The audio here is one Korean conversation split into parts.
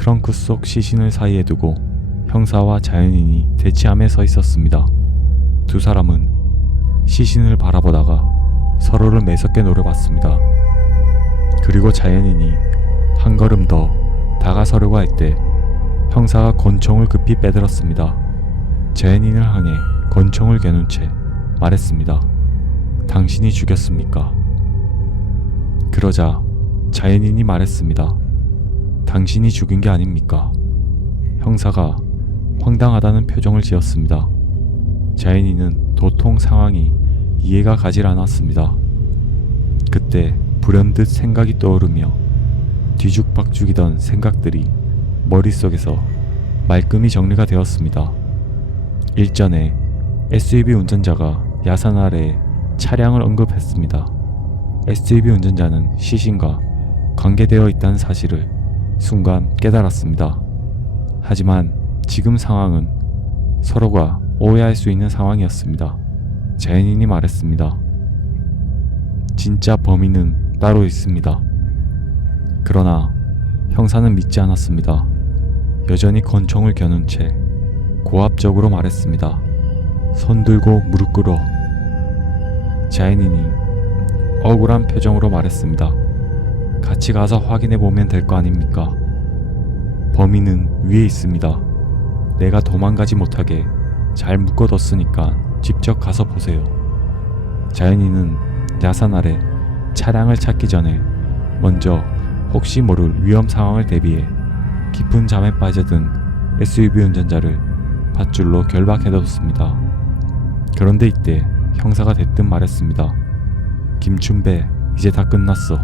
트렁크 속 시신을 사이에 두고 형사와 자연인이 대치함에 서 있었습니다. 두 사람은 시신을 바라보다가 서로를 매섭게 노려봤습니다. 그리고 자연인이 한 걸음 더 다가서려고 할 때 형사가 권총을 급히 빼들었습니다. 자연인을 향해 권총을 겨눈 채 말했습니다. 당신이 죽였습니까? 그러자 자연인이 말했습니다. 당신이 죽인 게 아닙니까? 형사가 황당하다는 표정을 지었습니다. 자연인은 도통 상황이 이해가 가질 않았습니다. 그때 불현듯 생각이 떠오르며 뒤죽박죽이던 생각들이 머릿속에서 말끔히 정리가 되었습니다. 일전에 SUV 운전자가 야산 아래에 차량을 언급했습니다. SUV 운전자는 시신과 관계되어 있다는 사실을 순간 깨달았습니다. 하지만 지금 상황은 서로가 오해할 수 있는 상황이었습니다. 자연인이 말했습니다. 진짜 범인은 따로 있습니다. 그러나 형사는 믿지 않았습니다. 여전히 권총을 겨눈 채 고압적으로 말했습니다. 손 들고 무릎 꿇어. 자연인이 억울한 표정으로 말했습니다. 같이 가서 확인해 보면 될 거 아닙니까? 범인은 위에 있습니다. 내가 도망가지 못하게 잘 묶어뒀으니까 직접 가서 보세요. 자연인은 야산 아래 차량을 찾기 전에 먼저 혹시 모를 위험 상황을 대비해 깊은 잠에 빠져든 SUV 운전자를 밧줄로 결박해뒀습니다. 그런데 이때 형사가 대뜸 말했습니다. 김춘배, 이제 다 끝났어.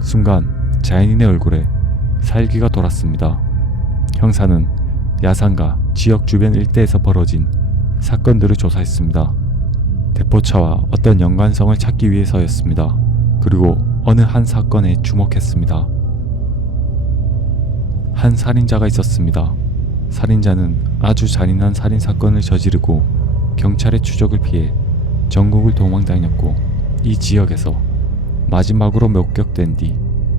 순간 자연인의 얼굴에 살기가 돌았습니다. 형사는 야산과 지역 주변 일대에서 벌어진 사건들을 조사했습니다. 대포차와 어떤 연관성을 찾기 위해서였습니다. 그리고 어느 한 사건에 주목했습니다. 한 살인자가 있었습니다. 살인자는 아주 잔인한 살인사건을 저지르고 경찰의 추적을 피해 전국을 도망다녔고 이 지역에서 마지막으로 목격된 뒤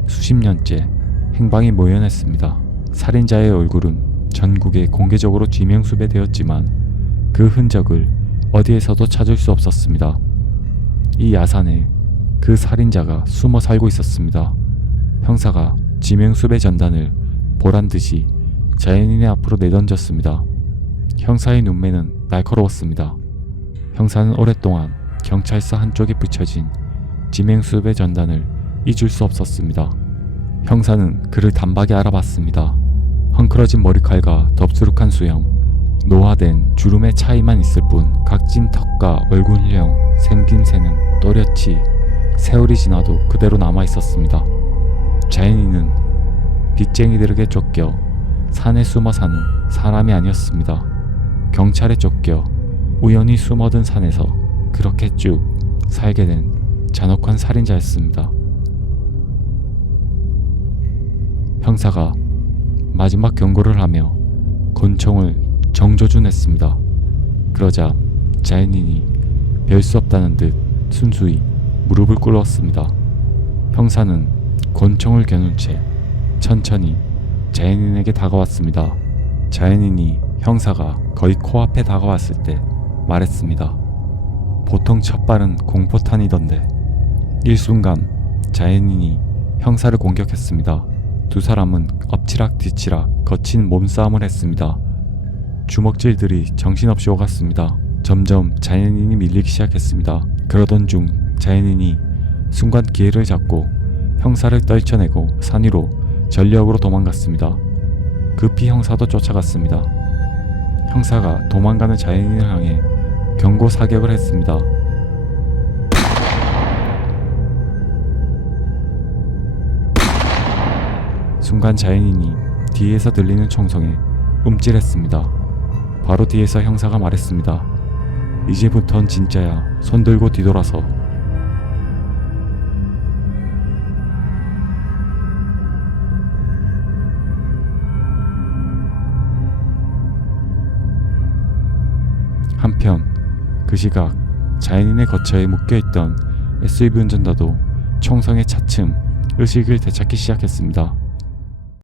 수십 년째 행방이 모연했습니다. 살인자의 얼굴은 전국에 공개적으로 지명수배되었지만 그 흔적을 어디에서도 찾을 수 없었습니다. 이 야산에 그 살인자가 숨어 살고 있었습니다. 형사가 지명수배 전단을 보란듯이 자연인의 앞으로 내던졌습니다. 형사의 눈매는 날카로웠습니다. 형사는 오랫동안 경찰서 한쪽에 붙여진 지명수배 전단을 잊을 수 없었습니다. 형사는 그를 단박에 알아봤습니다. 헝클어진 머리칼과 덥수룩한 수염, 노화된 주름의 차이만 있을 뿐 각진 턱과 얼굴형, 생김새는 또렷이 세월이 지나도 그대로 남아있었습니다. 자연인은 빚쟁이들에게 쫓겨 산에 숨어 사는 사람이 아니었습니다. 경찰에 쫓겨 우연히 숨어든 산에서 그렇게 쭉 살게 된 잔혹한 살인자였습니다. 형사가 마지막 경고를 하며 권총을 정조준했습니다. 그러자 자연인이 별 수 없다는 듯 순수히 무릎을 꿇었습니다. 형사는 권총을 겨눈 채 천천히 자연인에게 다가왔습니다. 자연인이 형사가 거의 코앞에 다가왔을 때 말했습니다. 보통 첫발은 공포탄이던데. 일순간 자연인이 형사를 공격했습니다. 두 사람은 엎치락 뒤치락 거친 몸싸움을 했습니다. 주먹질들이 정신없이 오갔습니다. 점점 자연인이 밀리기 시작했습니다. 그러던 중 자연인이 순간 기회를 잡고 형사를 떨쳐내고 산 위로 전력으로 도망갔습니다. 급히 형사도 쫓아갔습니다. 형사가 도망가는 자연인을 향해 경고 사격을 했습니다. 순간 자연인이 뒤에서 들리는 총성에 움찔했습니다. 바로 뒤에서 형사가 말했습니다. 이제부턴 진짜야. 손 들고 뒤돌아서. 한편 그 시각 자연인의 거처에 묶여있던 SUV 운전자도 총성에 차츰 의식을 되찾기 시작했습니다.